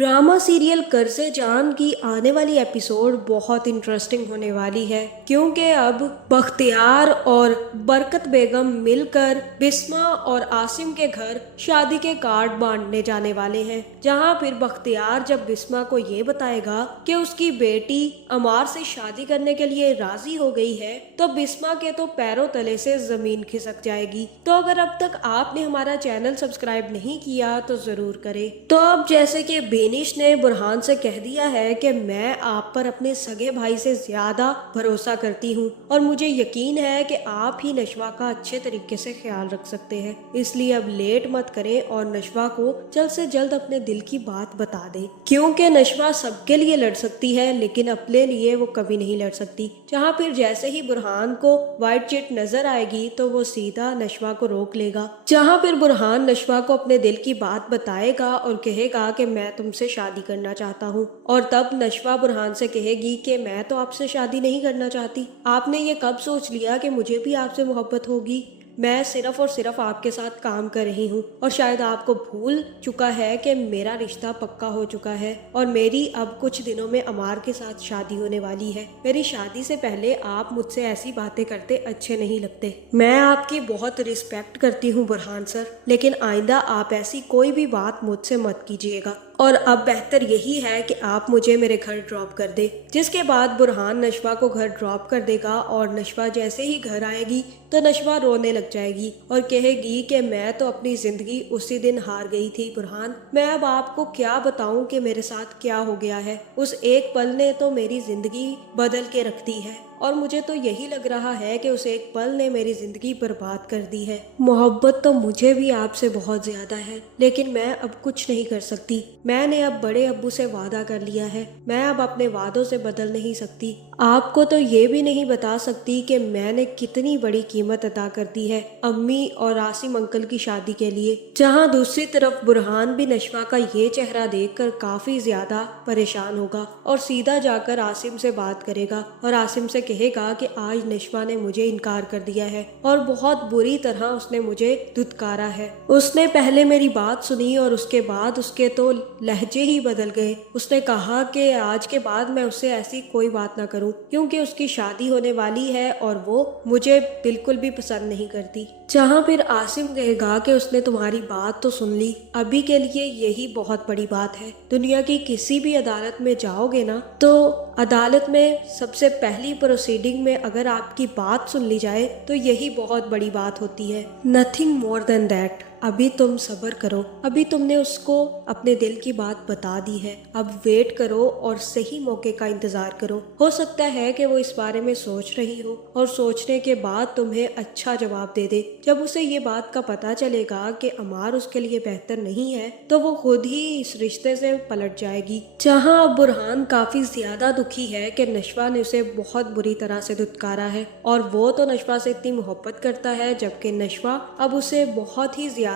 Drama serial कर्ज़े जान की आने वाली एपिसोड बहुत इंटरेस्टिंग होने वाली है, क्योंकि अब बख्तियार और बरकत बेगम मिलकर बिस्मा और आसिम के घर शादी के कार्ड बांटने जाने वाले हैं। जहां फिर बख्तियार जब बिस्मा को ये बताएगा कि उसकी बेटी अमार से शादी करने के लिए राजी हो गई है, तो बिस्मा के तो पैरों तले से जमीन खिसक जाएगी। तो अगर अब तक आपने हमारा चैनल सब्सक्राइब नहीं किया तो जरूर करें। तो अब जैसे कि बेनिश ने बुरहान से कह दिया है कि मैं आप पर अपने सगे भाई से ज्यादा भरोसा करती हूँ और मुझे यकीन है कि आप ही नशवा का अच्छे तरीके से ख्याल रख सकते हैं, इसलिए अब लेट मत करें और नशवा को जल्द से जल्द अपने दिल की बात बता दें, क्योंकि नशवा सबके लिए लड़ सकती है लेकिन अपने लिए वो कभी नहीं लड़ सकती। जहाँ फिर जैसे ही बुरहान को व्हाइट चिट नजर आएगी तो वो सीधा नशवा को रोक लेगा। जहाँ फिर बुरहान नशवा को अपने दिल की बात बताएगा और कहेगा कि मैं तुमसे शादी करना चाहता हूँ, और तब नशवा बुरहान से कहेगी कि मैं तो आपसे शादी नहीं करना चाहती, आपने ये कब सोच लिया कि मुझे भी आपसे मोहब्बत होगी? मैं सिर्फ और सिर्फ आपके साथ काम कर रही हूँ और शायद आपको भूल चुका है कि मेरा रिश्ता पक्का हो चुका है और मेरी अब कुछ दिनों में अमार के साथ शादी होने वाली है। मेरी शादी से पहले आप मुझसे ऐसी बातें करते अच्छे नहीं लगते। मैं आपकी बहुत रिस्पेक्ट करती हूँ बुरहान सर, लेकिन आइंदा आप ऐसी कोई भी बात मुझसे मत कीजिएगा और अब बेहतर यही है कि आप मुझे मेरे घर ड्रॉप कर दे। जिसके बाद बुरहान नशवा को घर ड्रॉप कर देगा और नशवा जैसे ही घर आएगी तो नशवा रोने लग जाएगी और कहेगी कि मैं तो अपनी जिंदगी उसी दिन हार गई थी बुरहान, मैं अब आपको क्या बताऊं कि मेरे साथ क्या हो गया है। उस एक पल ने तो मेरी जिंदगी बदल के रख दी है और मुझे तो यही लग रहा है कि उस एक पल ने मेरी जिंदगी बर्बाद कर दी है। मोहब्बत तो मुझे भी आपसे बहुत ज्यादा है, लेकिन मैं अब कुछ नहीं कर सकती। मैंने अब बड़े अब्बू से वादा कर लिया है, मैं अब अपने वादों से बदल नहीं सकती। आपको तो ये भी नहीं बता सकती कि मैंने कितनी बड़ी कीमत अदा कर दी है अम्मी और आसिम अंकल की शादी के लिए। जहाँ दूसरी तरफ बुरहान भी नशवा का ये चेहरा देखकर काफी ज्यादा परेशान होगा और सीधा जाकर आसिम से बात करेगा और आसिम से कहेगा कि आज नशवा ने मुझे इनकार कर दिया है और बहुत बुरी तरह उसने मुझे धुतकारा है। उसने पहले मेरी बात सुनी और उसके बाद उसके तो लहजे ही बदल गए। उसने कहा कि आज के बाद मैं उससे ऐसी कोई बात ना करूं, क्योंकि उसकी शादी होने वाली है और वो मुझे बिल्कुल भी पसंद नहीं करती। जहाँ फिर आसिम कहेगा कि उसने तुम्हारी बात तो सुन ली, अभी के लिए यही बहुत बड़ी बात है। दुनिया की किसी भी अदालत में जाओगे ना तो अदालत में सबसे पहली प्रोसीडिंग में अगर आपकी बात सुन ली जाए तो यही बहुत बड़ी बात होती है। Nothing more than that. अभी तुम सब्र करो, अभी तुमने उसको अपने दिल की बात बता दी है, अब वेट करो और सही मौके का इंतजार करो। हो सकता है कि वो इस बारे में सोच रही हो और सोचने के बाद तुम्हें अच्छा जवाब दे दे। जब उसे ये बात का पता चलेगा कि अमार उसके लिए बेहतर नहीं है तो वो खुद ही इस रिश्ते से पलट जाएगी। जहाँ अब बुरहान काफी ज्यादा दुखी है कि नशवा ने उसे बहुत बुरी तरह से धुतकारा है और वो तो नशवा से इतनी मोहब्बत करता है, जबकि नशवा अब उसे बहुत ही ज्यादा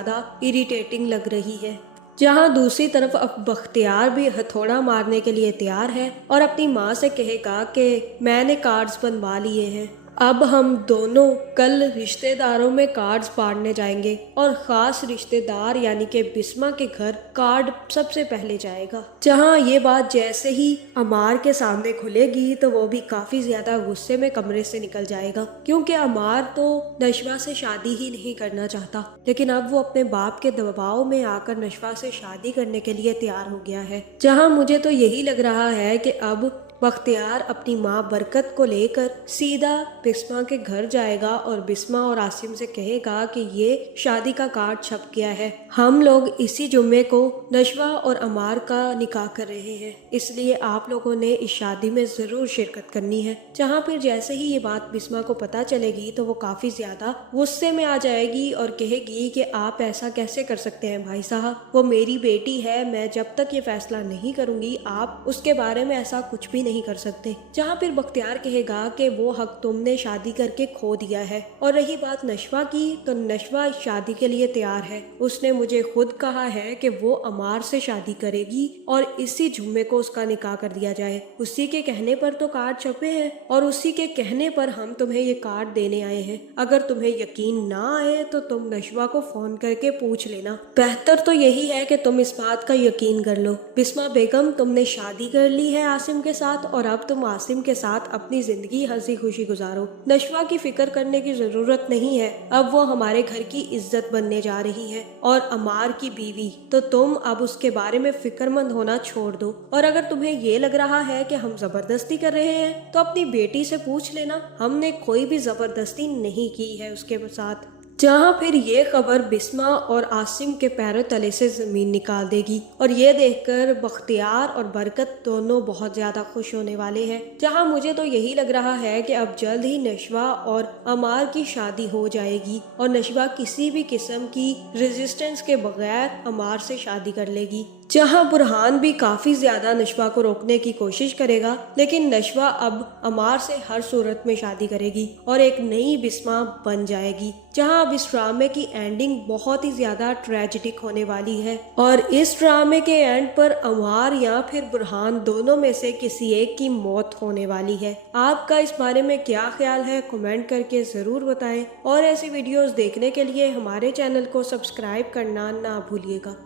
इरिटेटिंग लग रही है। जहाँ दूसरी तरफ अब बख्तियार भी हथौड़ा मारने के लिए तैयार है और अपनी माँ से कहेगा कि मैंने कार्ड्स बनवा लिए हैं, अब हम दोनों कल रिश्तेदारों में कार्ड्स बांटने जाएंगे और खास रिश्तेदार यानी कि बिस्मा के घर कार्ड सबसे पहले जाएगा। जहाँ ये बात जैसे ही अमार के सामने खुलेगी तो वो भी काफी ज्यादा गुस्से में कमरे से निकल जाएगा, क्योंकि अमार तो नशवा से शादी ही नहीं करना चाहता, लेकिन अब वो अपने बाप के दबाव में आकर नशवा से शादी करने के लिए तैयार हो गया है। जहाँ मुझे तो यही लग रहा है कि अब बख्तियार अपनी माँ बरकत को लेकर सीधा बिस्मा के घर जाएगा और बिस्मा और आसिम से कहेगा कि ये शादी का कार्ड छप गया है, हम लोग इसी जुम्मे को नशवा और अमार का निकाह कर रहे हैं, इसलिए आप लोगों ने इस शादी में जरूर शिरकत करनी है। जहाँ फिर जैसे ही ये बात बिस्मा को पता चलेगी तो वो काफी ज्यादा गुस्से में आ जाएगी और कहेगी कि आप ऐसा कैसे कर सकते हैं भाई साहब, वो मेरी बेटी है, मैं जब तक ये फैसला नहीं करूंगी आप उसके बारे में ऐसा कुछ भी नहीं नहीं कर सकते। जहाँ फिर बख्तियार कहेगा कि वो हक तुमने शादी करके खो दिया है। और रही बात नशवा की, तो नशवा शादी के लिए तैयार है। उसने मुझे खुद कहा है कि वो अमार से शादी करेगी और इसी जुम्मे को उसका निकाह कर दिया जाए। उसी के कहने पर तो कार्ड छपे हैं और उसी के कहने पर हम तुम्हें ये कार्ड देने आए हैं। अगर तुम्हें यकीन ना आए तो तुम नशवा को फोन करके पूछ लेना। बेहतर तो यही है कि तुम इस बात का यकीन कर लो, बिस्मा बेगम तुमने शादी कर ली है आसिम के साथ और अब तुम आसिम के साथ अपनी जिंदगी हंसी खुशी गुजारो। नशवा की फिक्र करने की जरूरत नहीं है, अब वो हमारे घर की इज्जत बनने जा रही है और अमार की बीवी, तो तुम अब उसके बारे में फिक्रमंद होना छोड़ दो। और अगर तुम्हें ये लग रहा है कि हम जबरदस्ती कर रहे हैं तो अपनी बेटी से पूछ लेना, हमने कोई भी जबरदस्ती नहीं की है उसके साथ। जहाँ फिर ये खबर बिस्मा और आसिम के पैरों तले से जमीन निकाल देगी और ये देखकर बख्तियार और बरकत दोनों बहुत ज्यादा खुश होने वाले हैं। जहाँ मुझे तो यही लग रहा है कि अब जल्द ही नशवा और अमार की शादी हो जाएगी और नशवा किसी भी किस्म की रेजिस्टेंस के बगैर अमार से शादी कर लेगी। जहाँ बुरहान भी काफी ज्यादा नशवा को रोकने की कोशिश करेगा, लेकिन नशवा अब अमार से हर सूरत में शादी करेगी और एक नई बिस्मा बन जाएगी। जहाँ अब इस ड्रामे की एंडिंग बहुत ही ज्यादा ट्रेजिडिक होने वाली है और इस ड्रामे के एंड पर अमार या फिर बुरहान दोनों में से किसी एक की मौत होने वाली है। आपका इस बारे में क्या ख्याल है, कमेंट करके जरूर बताएं और ऐसी वीडियोस देखने के लिए हमारे चैनल को सब्सक्राइब करना ना भूलिएगा।